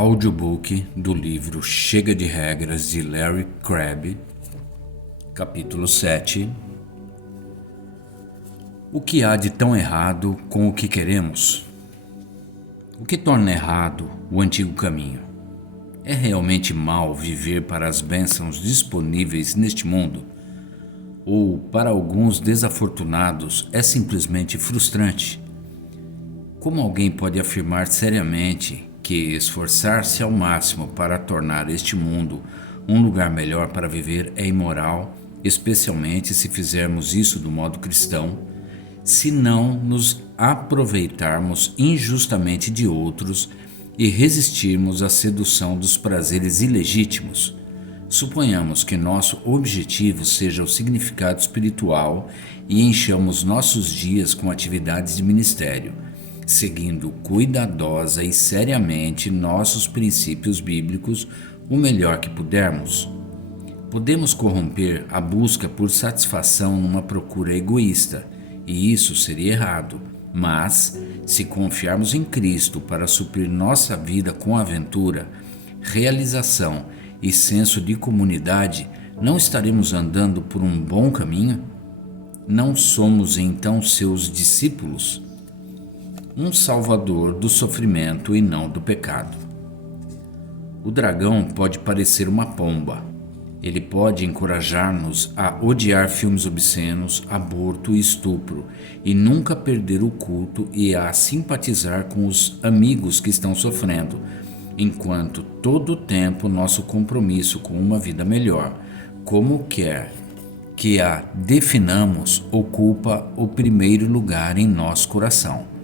Audiobook do livro Chega de Regras de Larry Crabb, capítulo 7. O que há de tão errado com o que queremos? O que torna errado o antigo caminho? É realmente mal viver para as bênçãos disponíveis neste mundo? Ou, para alguns desafortunados, é simplesmente frustrante? Como alguém pode afirmar seriamente que esforçar-se ao máximo para tornar este mundo um lugar melhor para viver é imoral, especialmente se fizermos isso do modo cristão, se não nos aproveitarmos injustamente de outros e resistirmos à sedução dos prazeres ilegítimos? Suponhamos que nosso objetivo seja o significado espiritual e enchamos nossos dias com atividades de ministério, seguindo cuidadosa e seriamente nossos princípios bíblicos o melhor que pudermos. Podemos corromper a busca por satisfação numa procura egoísta, e isso seria errado, mas, se confiarmos em Cristo para suprir nossa vida com aventura, realização e senso de comunidade, não estaremos andando por um bom caminho? Não somos então seus discípulos? Um salvador do sofrimento e não do pecado. O dragão pode parecer uma pomba. Ele pode encorajar-nos a odiar filmes obscenos, aborto e estupro, e nunca perder o culto e a simpatizar com os amigos que estão sofrendo, enquanto todo o tempo nosso compromisso com uma vida melhor, como quer que a definamos, ocupa o primeiro lugar em nosso coração.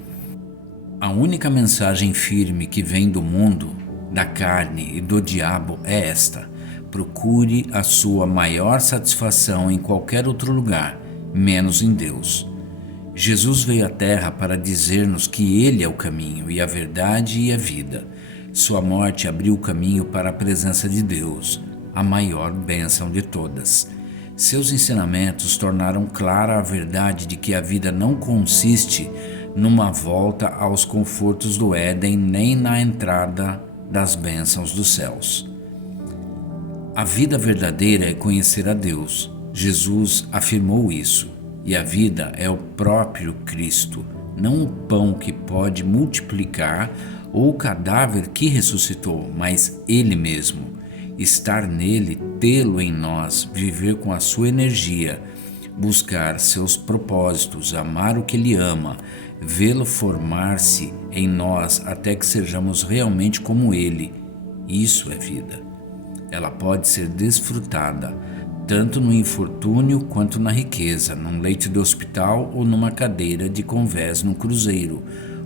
A única mensagem firme que vem do mundo, da carne e do diabo é esta: procure a sua maior satisfação em qualquer outro lugar, menos em Deus. Jesus veio à Terra para dizer-nos que Ele é o caminho e a verdade e a vida. Sua morte abriu o caminho para a presença de Deus, a maior bênção de todas. Seus ensinamentos tornaram clara a verdade de que a vida não consiste numa volta aos confortos do Éden nem na entrada das bênçãos dos céus. A vida verdadeira é conhecer a Deus. Jesus afirmou isso, e a vida é o próprio Cristo, não o pão que pode multiplicar ou o cadáver que ressuscitou, mas Ele mesmo. Estar nele, tê-lo em nós, viver com a sua energia, buscar seus propósitos, amar o que Ele ama, vê-lo formar-se em nós até que sejamos realmente como Ele. Isso é vida. Ela pode ser desfrutada tanto no infortúnio quanto na riqueza, num leito de hospital ou numa cadeira de convés num cruzeiro,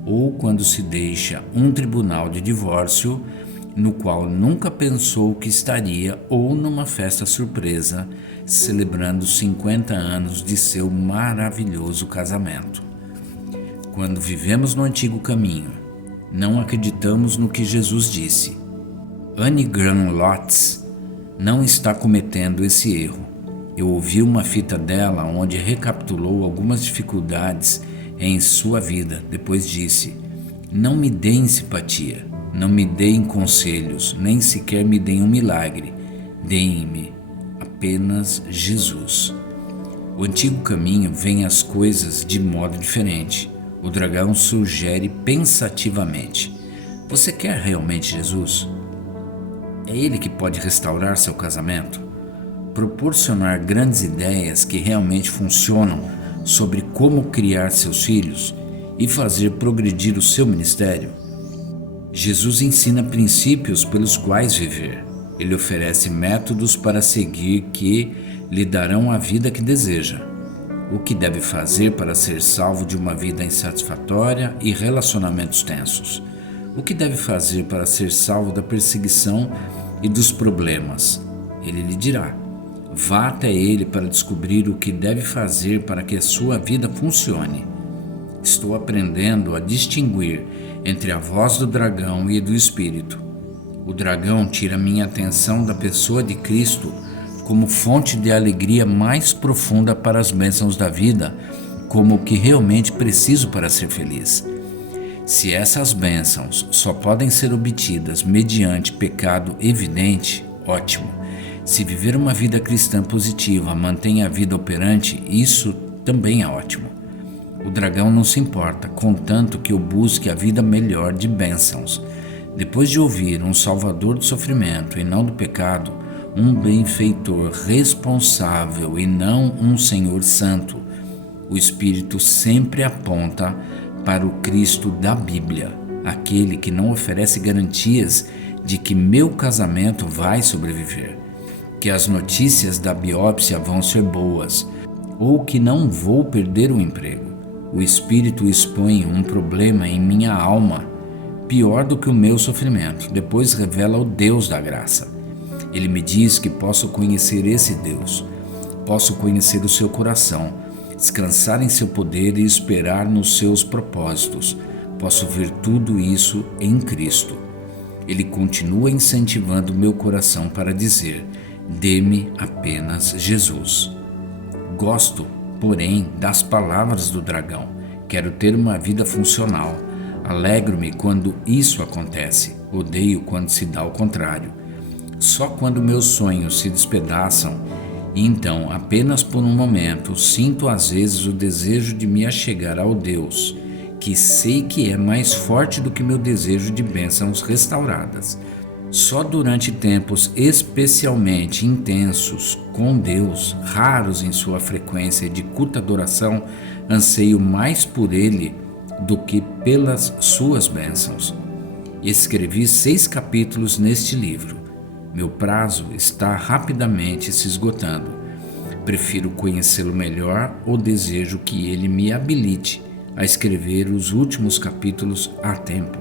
ou quando se deixa um tribunal de divórcio no qual nunca pensou que estaria, ou numa festa surpresa celebrando 50 anos de seu maravilhoso casamento. Quando vivemos no antigo caminho, não acreditamos no que Jesus disse. Annie Graham Lotz não está cometendo esse erro. Eu ouvi uma fita dela onde recapitulou algumas dificuldades em sua vida. Depois disse: não me deem simpatia, não me deem conselhos, nem sequer me deem um milagre. Deem-me apenas Jesus. O antigo caminho vê as coisas de modo diferente. O dragão sugere pensativamente: você quer realmente Jesus? É Ele que pode restaurar seu casamento, proporcionar grandes ideias que realmente funcionam sobre como criar seus filhos e fazer progredir o seu ministério. Jesus ensina princípios pelos quais viver. Ele oferece métodos para seguir que lhe darão a vida que deseja. O que deve fazer para ser salvo de uma vida insatisfatória e relacionamentos tensos? O que deve fazer para ser salvo da perseguição e dos problemas? Ele lhe dirá. Vá até ele para descobrir o que deve fazer para que a sua vida funcione. Estou aprendendo a distinguir entre a voz do dragão e do Espírito. O dragão tira minha atenção da pessoa de Cristo como fonte de alegria mais profunda para as bênçãos da vida, como o que realmente preciso para ser feliz. Se essas bênçãos só podem ser obtidas mediante pecado evidente, ótimo. Se viver uma vida cristã positiva mantém a vida operante, isso também é ótimo. O dragão não se importa, contanto que eu busque a vida melhor de bênçãos. Depois de ouvir um salvador do sofrimento e não do pecado, um benfeitor responsável e não um Senhor santo, o Espírito sempre aponta para o Cristo da Bíblia, aquele que não oferece garantias de que meu casamento vai sobreviver, que as notícias da biópsia vão ser boas, ou que não vou perder o emprego. O Espírito expõe um problema em minha alma, pior do que o meu sofrimento, depois revela o Deus da graça. Ele me diz que posso conhecer esse Deus, posso conhecer o seu coração, descansar em seu poder e esperar nos seus propósitos. Posso ver tudo isso em Cristo. Ele continua incentivando meu coração para dizer: dê-me apenas Jesus. Gosto, porém, das palavras do dragão. Quero ter uma vida funcional. Alegro-me quando isso acontece. Odeio quando se dá o contrário. Só quando meus sonhos se despedaçam, e então, apenas por um momento, sinto às vezes o desejo de me achegar ao Deus, que sei que é mais forte do que meu desejo de bênçãos restauradas. Só durante tempos especialmente intensos com Deus, raros em sua frequência de culta adoração, anseio mais por Ele do que pelas suas bênçãos. Escrevi 6 capítulos neste livro. Meu prazo está rapidamente se esgotando. Prefiro conhecê-lo melhor ou desejo que ele me habilite a escrever os últimos capítulos a tempo.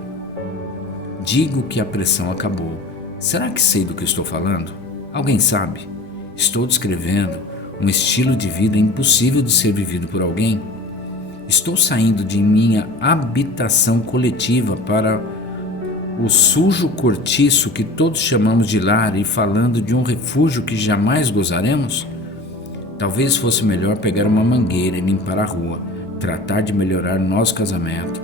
Digo que a pressão acabou. Será que sei do que estou falando? Alguém sabe? Estou descrevendo um estilo de vida impossível de ser vivido por alguém? Estou saindo de minha habitação coletiva para o sujo cortiço que todos chamamos de lar e falando de um refúgio que jamais gozaremos? Talvez fosse melhor pegar uma mangueira e limpar a rua, tratar de melhorar nosso casamento,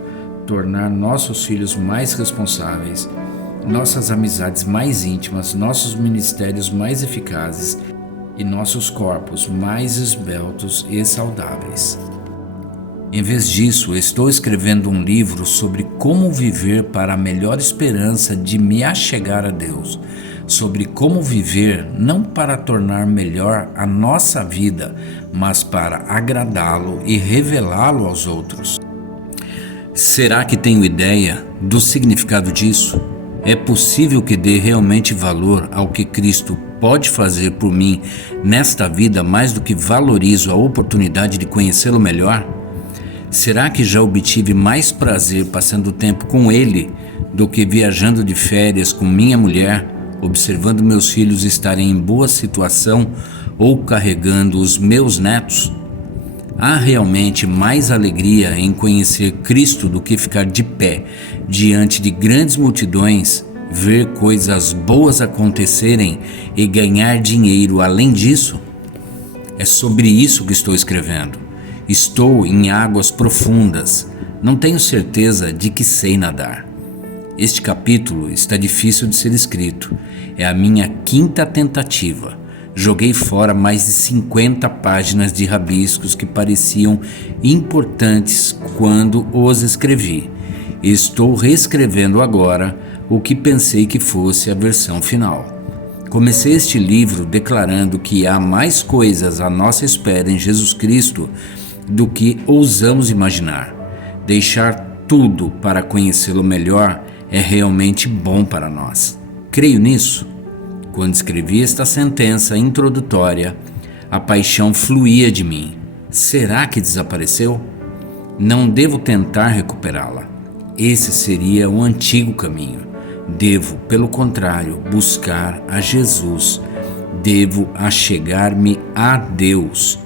tornar nossos filhos mais responsáveis, nossas amizades mais íntimas, nossos ministérios mais eficazes e nossos corpos mais esbeltos e saudáveis. Em vez disso, estou escrevendo um livro sobre como viver para a melhor esperança de me achegar a Deus, sobre como viver não para tornar melhor a nossa vida, mas para agradá-lo e revelá-lo aos outros. Será que tenho ideia do significado disso? É possível que dê realmente valor ao que Cristo pode fazer por mim nesta vida mais do que valorizo a oportunidade de conhecê-lo melhor? Será que já obtive mais prazer passando tempo com Ele do que viajando de férias com minha mulher, observando meus filhos estarem em boa situação ou carregando os meus netos? Há realmente mais alegria em conhecer Cristo do que ficar de pé diante de grandes multidões, ver coisas boas acontecerem e ganhar dinheiro além disso? É sobre isso que estou escrevendo. Estou em águas profundas. Não tenho certeza de que sei nadar. Este capítulo está difícil de ser escrito. É a minha 5ª tentativa. Joguei fora mais de 50 páginas de rabiscos que pareciam importantes quando os escrevi. Estou reescrevendo agora o que pensei que fosse a versão final. Comecei este livro declarando que há mais coisas à nossa espera em Jesus Cristo do que ousamos imaginar. Deixar tudo para conhecê-lo melhor é realmente bom para nós. Creio nisso. Quando escrevi esta sentença introdutória, a paixão fluía de mim. Será que desapareceu? Não devo tentar recuperá-la. Esse seria o antigo caminho. Devo, pelo contrário, buscar a Jesus. Devo achegar-me a Deus.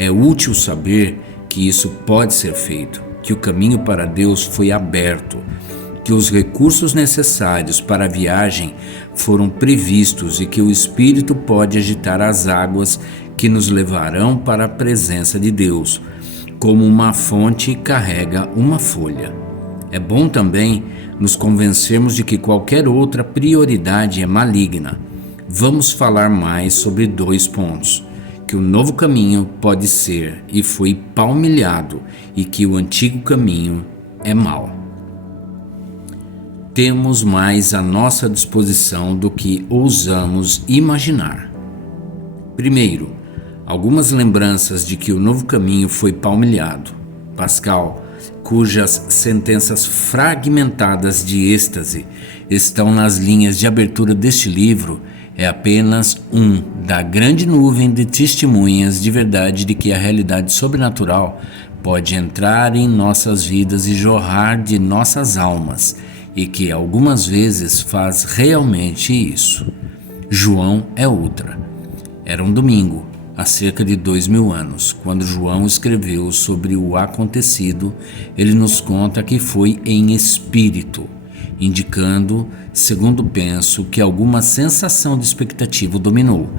É útil saber que isso pode ser feito, que o caminho para Deus foi aberto, que os recursos necessários para a viagem foram previstos e que o Espírito pode agitar as águas que nos levarão para a presença de Deus, como uma fonte carrega uma folha. É bom também nos convencermos de que qualquer outra prioridade é maligna. Vamos falar mais sobre 2 pontos: que o novo caminho pode ser e foi palmilhado, e que o antigo caminho é mau. Temos mais à nossa disposição do que ousamos imaginar. Primeiro, algumas lembranças de que o novo caminho foi palmilhado. Pascal, cujas sentenças fragmentadas de êxtase estão nas linhas de abertura deste livro, é apenas um da grande nuvem de testemunhas de verdade de que a realidade sobrenatural pode entrar em nossas vidas e jorrar de nossas almas, e que algumas vezes faz realmente isso. João é outra. Era um domingo, há cerca de 2000 anos, quando João escreveu sobre o acontecido. Ele nos conta que foi em espírito, indicando, segundo penso, que alguma sensação de expectativa o dominou,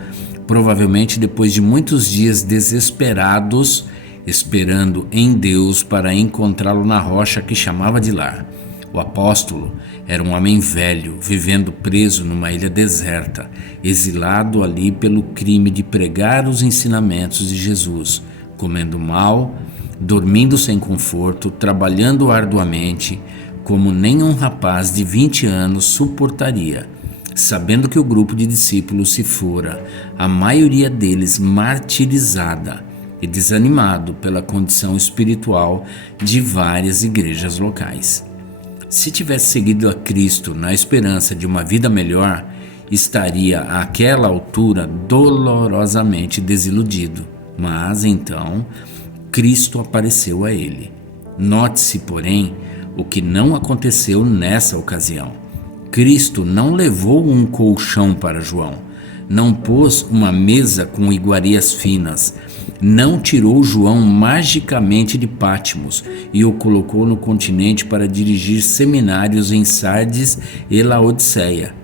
provavelmente depois de muitos dias desesperados, esperando em Deus para encontrá-lo na rocha que chamava de lar. O apóstolo era um homem velho, vivendo preso numa ilha deserta, exilado ali pelo crime de pregar os ensinamentos de Jesus, comendo mal, dormindo sem conforto, trabalhando arduamente, como nenhum rapaz de 20 anos suportaria, sabendo que o grupo de discípulos se fora, a maioria deles martirizada, e desanimado pela condição espiritual de várias igrejas locais. Se tivesse seguido a Cristo na esperança de uma vida melhor, estaria àquela altura dolorosamente desiludido. Mas então Cristo apareceu a ele. Note-se, porém, o que não aconteceu nessa ocasião. Cristo não levou um colchão para João, não pôs uma mesa com iguarias finas, não tirou João magicamente de Patmos e o colocou no continente para dirigir seminários em Sardes e Laodiceia.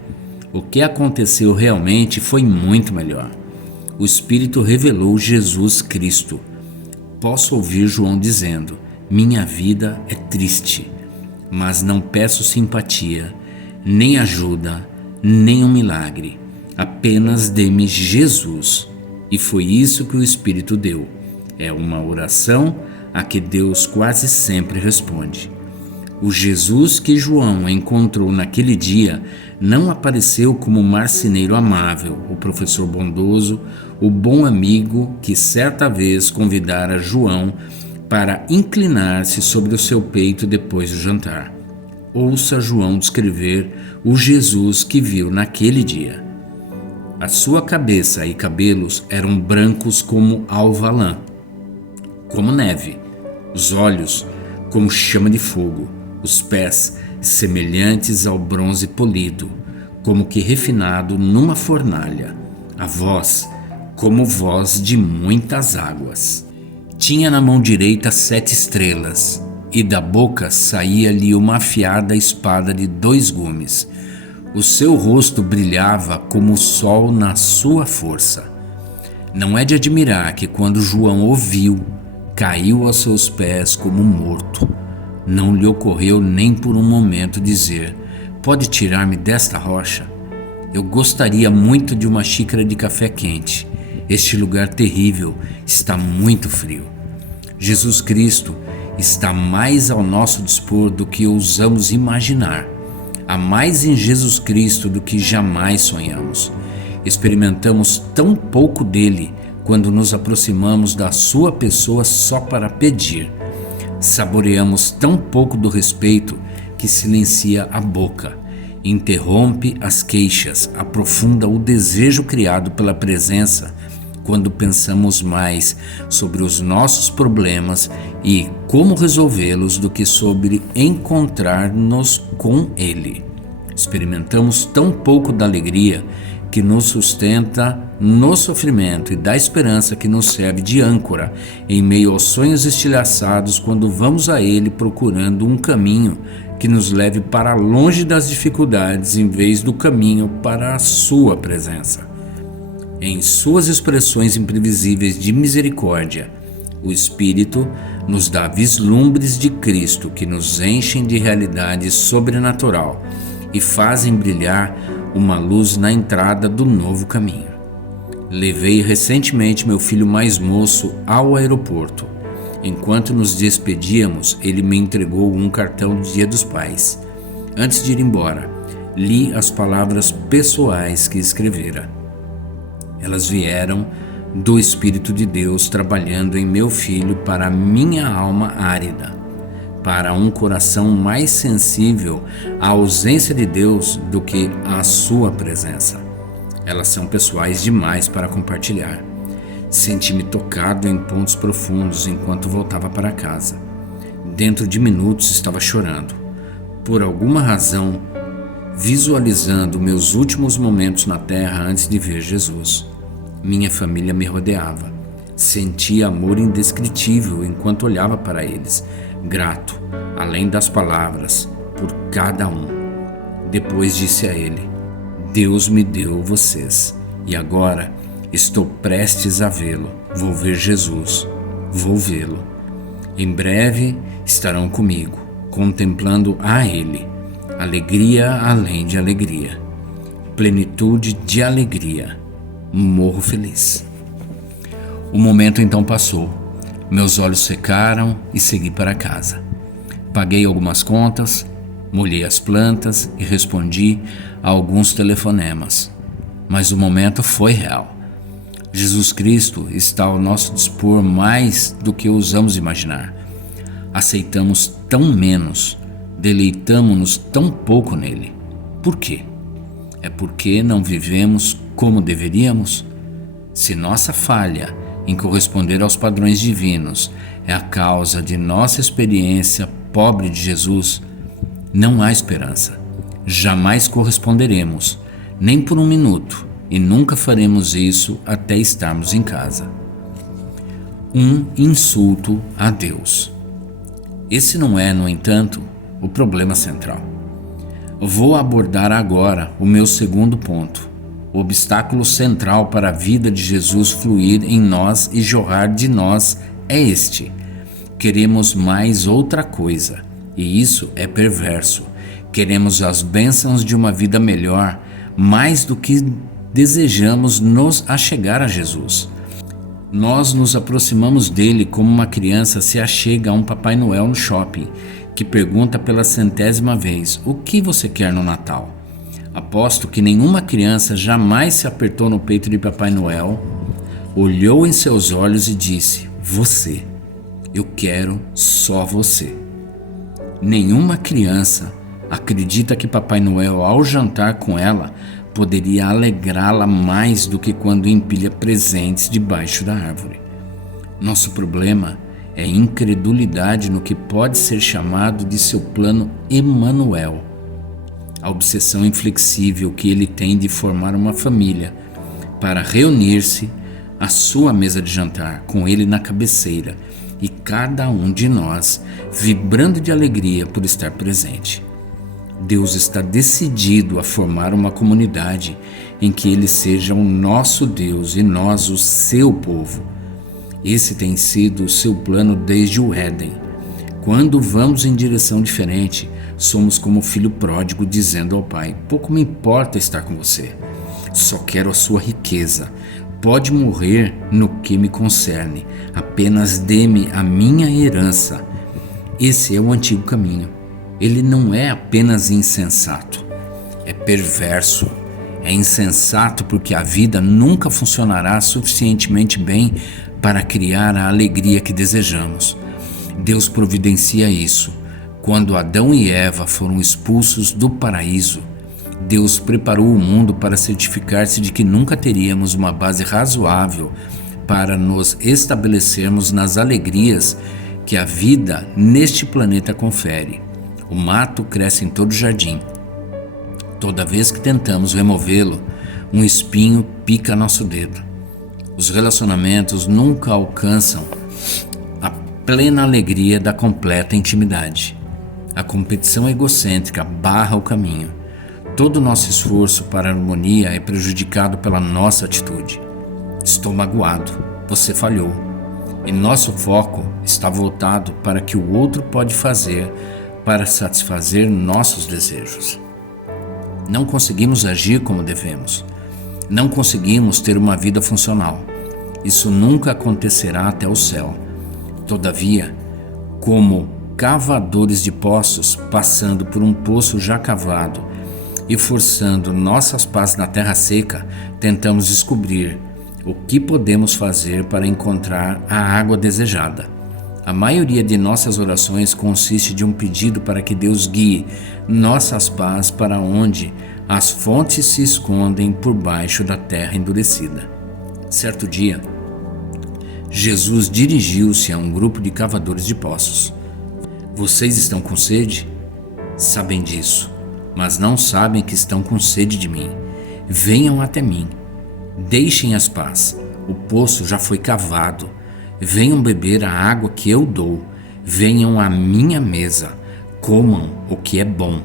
O que aconteceu realmente foi muito melhor. O Espírito revelou Jesus Cristo. Posso ouvir João dizendo: minha vida é triste, mas não peço simpatia, nem ajuda, nem um milagre. Apenas dê-me Jesus. E foi isso que o Espírito deu. É uma oração a que Deus quase sempre responde. O Jesus que João encontrou naquele dia não apareceu como o marceneiro amável, o professor bondoso, o bom amigo que certa vez convidara João para inclinar-se sobre o seu peito depois do jantar. Ouça João descrever o Jesus que viu naquele dia. A sua cabeça e cabelos eram brancos como alva-lã, como neve, os olhos como chama de fogo, os pés semelhantes ao bronze polido, como que refinado numa fornalha, a voz como voz de muitas águas. Tinha na mão direita 7 estrelas, e da boca saía-lhe uma afiada espada de 2 gumes. O seu rosto brilhava como o sol na sua força. Não é de admirar que quando João ouviu, caiu aos seus pés como morto. Não lhe ocorreu nem por um momento dizer: pode tirar-me desta rocha? Eu gostaria muito de uma xícara de café quente. Este lugar terrível está muito frio. Jesus Cristo está mais ao nosso dispor do que ousamos imaginar. Há mais em Jesus Cristo do que jamais sonhamos. Experimentamos tão pouco dele quando nos aproximamos da sua pessoa só para pedir. Saboreamos tão pouco do respeito que silencia a boca, interrompe as queixas, aprofunda o desejo criado pela presença quando pensamos mais sobre os nossos problemas e como resolvê-los do que sobre encontrar-nos com Ele. Experimentamos tão pouco da alegria que nos sustenta no sofrimento e da esperança que nos serve de âncora em meio aos sonhos estilhaçados quando vamos a Ele procurando um caminho que nos leve para longe das dificuldades em vez do caminho para a sua presença. Em suas expressões imprevisíveis de misericórdia, O Espírito nos dá vislumbres de Cristo que nos enchem de realidade sobrenatural e fazem brilhar uma luz na entrada do novo caminho. Levei recentemente meu filho mais moço ao aeroporto. Enquanto nos despedíamos, ele me entregou um cartão de Dia dos Pais. Antes de ir embora, li as palavras pessoais que escrevera. Elas vieram do Espírito de Deus trabalhando em meu filho para a minha alma árida, para um coração mais sensível à ausência de Deus do que à sua presença. Elas são pessoais demais para compartilhar. Senti-me tocado em pontos profundos enquanto voltava para casa. Dentro de minutos estava chorando. Por alguma razão, visualizando meus últimos momentos na terra antes de ver Jesus. Minha família me rodeava. Sentia amor indescritível enquanto olhava para eles, grato, além das palavras, por cada um. Depois disse a ele: Deus me deu vocês, e agora estou prestes a vê-lo. Vou ver Jesus, vou vê-lo. Em breve estarão comigo, contemplando a Ele. Alegria além de alegria, plenitude de alegria. Morro feliz. O momento então passou. Meus olhos secaram e segui para casa. Paguei algumas contas, molhei as plantas e respondi a alguns telefonemas. Mas o momento foi real. Jesus Cristo está ao nosso dispor mais do que ousamos imaginar. Aceitamos tão menos, deleitamo-nos tão pouco nele. Por quê? É porque não vivemos como deveríamos? Se nossa falha em corresponder aos padrões divinos é a causa de nossa experiência pobre de Jesus, não há esperança. Jamais corresponderemos, nem por um minuto, e nunca faremos isso até estarmos em casa. Um insulto a Deus. Esse não é, no entanto, o problema central. Vou abordar agora o meu segundo ponto. O obstáculo central para a vida de Jesus fluir em nós e jorrar de nós é este: queremos mais outra coisa, e isso é perverso. Queremos as bênçãos de uma vida melhor, mais do que desejamos nos achegar a Jesus. Nós nos aproximamos dele como uma criança se achega a um Papai Noel no shopping, que pergunta pela 100ª vez: o que você quer no Natal? Aposto que nenhuma criança jamais se apertou no peito de Papai Noel, olhou em seus olhos e disse: você, eu quero só você. Nenhuma criança acredita que Papai Noel, ao jantar com ela, poderia alegrá-la mais do que quando empilha presentes debaixo da árvore. Nosso problema é incredulidade no que pode ser chamado de seu plano Emanuel, a obsessão inflexível que ele tem de formar uma família para reunir-se à sua mesa de jantar, com ele na cabeceira e cada um de nós vibrando de alegria por estar presente. Deus está decidido a formar uma comunidade em que Ele seja o nosso Deus e nós o seu povo. Esse tem sido o seu plano desde o Éden. Quando vamos em direção diferente, somos como o filho pródigo dizendo ao pai: pouco me importa estar com você, só quero a sua riqueza. Pode morrer no que me concerne, apenas dê-me a minha herança. Esse é o antigo caminho. Ele não é apenas insensato, é perverso. É insensato porque a vida nunca funcionará suficientemente bem para criar a alegria que desejamos. Deus providencia isso. Quando Adão e Eva foram expulsos do paraíso, Deus preparou o mundo para certificar-se de que nunca teríamos uma base razoável para nos estabelecermos nas alegrias que a vida neste planeta confere. O mato cresce em todo o jardim. Toda vez que tentamos removê-lo, um espinho pica nosso dedo. Os relacionamentos nunca alcançam a plena alegria da completa intimidade. A competição egocêntrica barra o caminho. Todo o nosso esforço para a harmonia é prejudicado pela nossa atitude. Estou magoado. Você falhou. E nosso foco está voltado para o que o outro pode fazer para satisfazer nossos desejos. Não conseguimos agir como devemos. Não conseguimos ter uma vida funcional. Isso nunca acontecerá até o céu. Todavia, como cavadores de poços, passando por um poço já cavado e forçando nossas pás na terra seca, tentamos descobrir o que podemos fazer para encontrar a água desejada. A maioria de nossas orações consiste de um pedido para que Deus guie nossas pás para onde as fontes se escondem por baixo da terra endurecida. Certo dia, Jesus dirigiu-se a um grupo de cavadores de poços. Vocês estão com sede? Sabem disso, mas não sabem que estão com sede de mim. Venham até mim. Deixem as pás. O poço já foi cavado. Venham beber a água que eu dou. Venham à minha mesa. Comam o que é bom.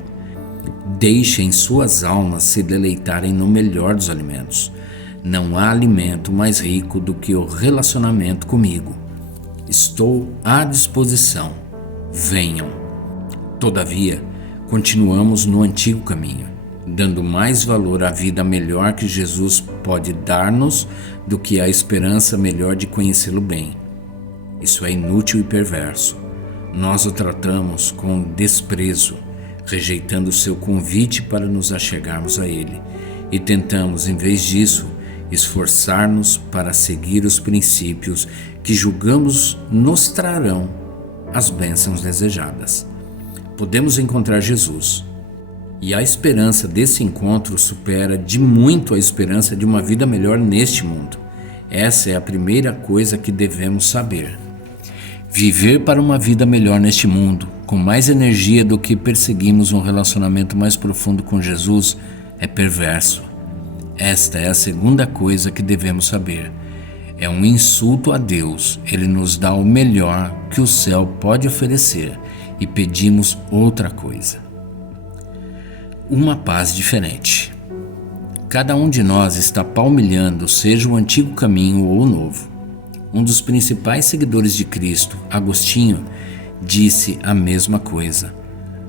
Deixem suas almas se deleitarem no melhor dos alimentos. Não há alimento mais rico do que o relacionamento comigo. Estou à disposição. Venham. Todavia, continuamos no antigo caminho, dando mais valor à vida melhor que Jesus pode dar-nos do que à esperança melhor de conhecê-lo bem. Isso é inútil e perverso. Nós o tratamos com desprezo, rejeitando seu convite para nos achegarmos a ele, e tentamos, em vez disso, esforçar-nos para seguir os princípios que julgamos nos trarão as bênçãos desejadas. Podemos encontrar Jesus, e a esperança desse encontro supera de muito a esperança de uma vida melhor neste mundo. Essa é a primeira coisa que devemos saber. Viver para uma vida melhor neste mundo, com mais energia do que perseguimos um relacionamento mais profundo com Jesus, é perverso. Esta é a segunda coisa que devemos saber. É um insulto a Deus. Ele nos dá o melhor que o céu pode oferecer e pedimos outra coisa. Uma paz diferente. Cada um de nós está palmilhando, seja o antigo caminho ou o novo. Um dos principais seguidores de Cristo, Agostinho, disse a mesma coisa.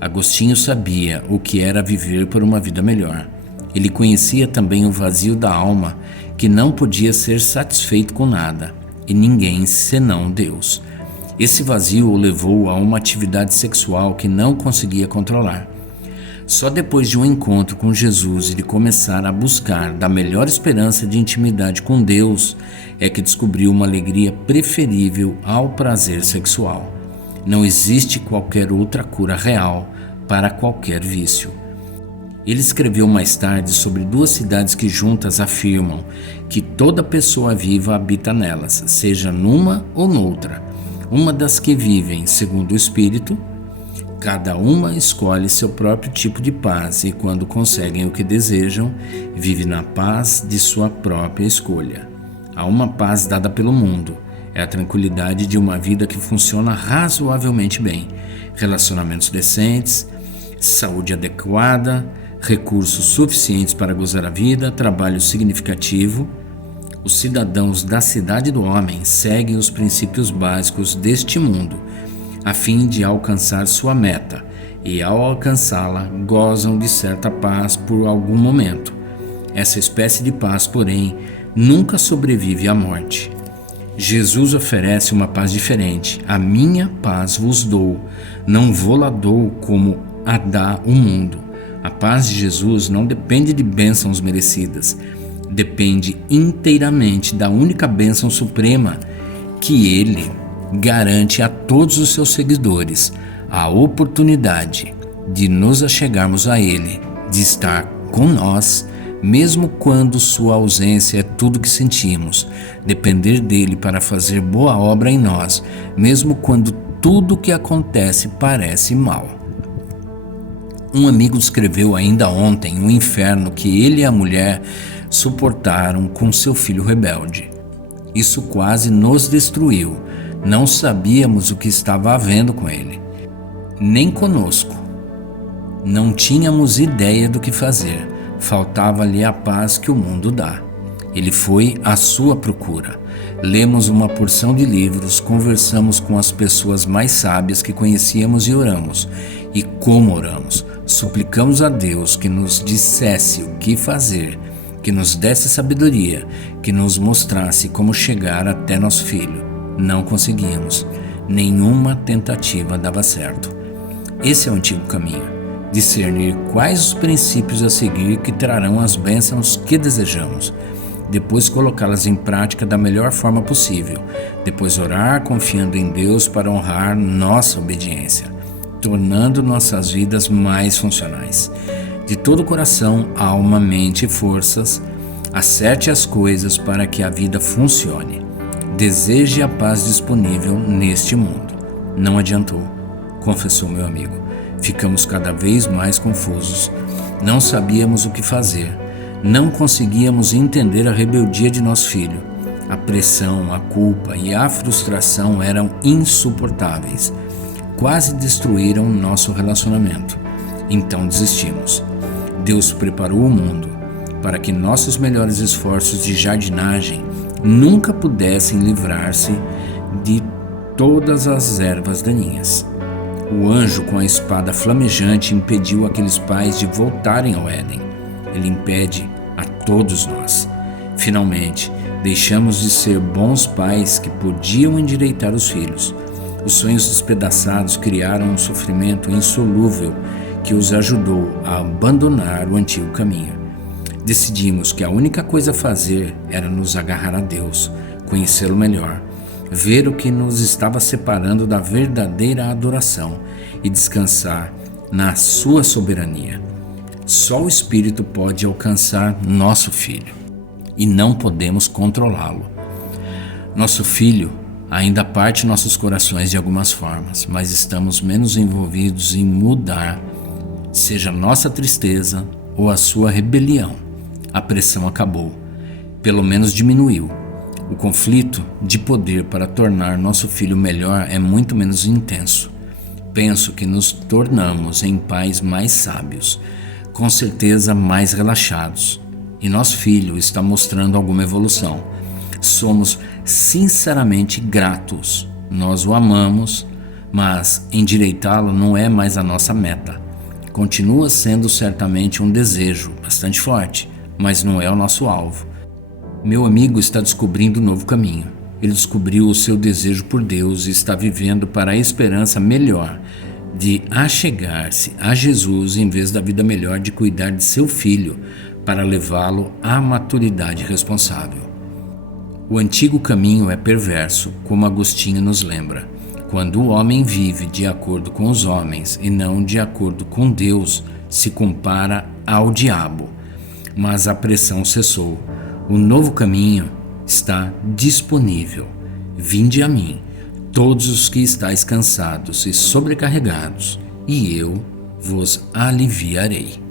Agostinho sabia o que era viver por uma vida melhor. Ele conhecia também o vazio da alma, que não podia ser satisfeito com nada, e ninguém senão Deus. Esse vazio o levou a uma atividade sexual que não conseguia controlar. Só depois de um encontro com Jesus e de começar a buscar da melhor esperança de intimidade com Deus, é que descobriu uma alegria preferível ao prazer sexual. Não existe qualquer outra cura real para qualquer vício. Ele escreveu mais tarde sobre duas cidades que juntas afirmam que toda pessoa viva habita nelas, seja numa ou noutra. Uma das que vivem segundo o Espírito, cada uma escolhe seu próprio tipo de paz e, quando conseguem o que desejam, vive na paz de sua própria escolha. Há uma paz dada pelo mundo. É a tranquilidade de uma vida que funciona razoavelmente bem. Relacionamentos decentes, saúde adequada, recursos suficientes para gozar a vida, trabalho significativo. Os cidadãos da cidade do homem seguem os princípios básicos deste mundo, a fim de alcançar sua meta, e ao alcançá-la, gozam de certa paz por algum momento. Essa espécie de paz, porém, nunca sobrevive à morte. Jesus oferece uma paz diferente. A minha paz vos dou, não vou-la dou como a dá o mundo. A paz de Jesus não depende de bênçãos merecidas, depende inteiramente da única bênção suprema que Ele garante a todos os seus seguidores: a oportunidade de nos achegarmos a Ele, de estar com nós, mesmo quando sua ausência é tudo que sentimos, depender dele para fazer boa obra em nós, mesmo quando tudo o que acontece parece mal. Um amigo descreveu ainda ontem o inferno que ele e a mulher suportaram com seu filho rebelde. Isso quase nos destruiu. Não sabíamos o que estava havendo com ele, nem conosco. Não tínhamos ideia do que fazer. Faltava-lhe a paz que o mundo dá. Ele foi à sua procura. Lemos uma porção de livros, conversamos com as pessoas mais sábias que conhecíamos e oramos. E como oramos? Suplicamos a Deus que nos dissesse o que fazer, que nos desse sabedoria, que nos mostrasse como chegar até nosso filho. Não conseguíamos. Nenhuma tentativa dava certo. Esse é o antigo caminho. Discernir quais os princípios a seguir que trarão as bênçãos que desejamos. Depois colocá-las em prática da melhor forma possível. Depois orar confiando em Deus para honrar nossa obediência, tornando nossas vidas mais funcionais. De todo o coração, alma, mente e forças, acerte as coisas para que a vida funcione. Deseje a paz disponível neste mundo. Não adiantou, confessou meu amigo. Ficamos cada vez mais confusos. Não sabíamos o que fazer. Não conseguíamos entender a rebeldia de nosso filho. A pressão, a culpa e a frustração eram insuportáveis. Quase destruíram nosso relacionamento. Então desistimos. Deus preparou o mundo para que nossos melhores esforços de jardinagem nunca pudessem livrar-se de todas as ervas daninhas. O anjo com a espada flamejante impediu aqueles pais de voltarem ao Éden. Ele impede a todos nós. Finalmente, deixamos de ser bons pais que podiam endireitar os filhos. Os sonhos despedaçados criaram um sofrimento insolúvel que os ajudou a abandonar o antigo caminho. Decidimos que a única coisa a fazer era nos agarrar a Deus, conhecê-lo melhor, ver o que nos estava separando da verdadeira adoração e descansar na sua soberania. Só o Espírito pode alcançar nosso filho e não podemos controlá-lo. Nosso filho ainda parte nossos corações de algumas formas, mas estamos menos envolvidos em mudar, seja nossa tristeza ou a sua rebelião. A pressão acabou, pelo menos diminuiu. O conflito de poder para tornar nosso filho melhor é muito menos intenso. Penso que nos tornamos em pais mais sábios, com certeza mais relaxados, e nosso filho está mostrando alguma evolução. Somos sinceramente gratos. Nós o amamos, mas endireitá-lo não é mais a nossa meta. Continua sendo certamente um desejo bastante forte, mas não é o nosso alvo. Meu amigo está descobrindo um novo caminho. Ele descobriu o seu desejo por Deus e está vivendo para a esperança melhor de achegar-se a Jesus em vez da vida melhor de cuidar de seu filho para levá-lo à maturidade responsável. O antigo caminho é perverso, como Agostinho nos lembra. Quando o homem vive de acordo com os homens e não de acordo com Deus, se compara ao diabo. Mas a pressão cessou. O novo caminho está disponível. Vinde a mim, todos os que estáis cansados e sobrecarregados, e eu vos aliviarei.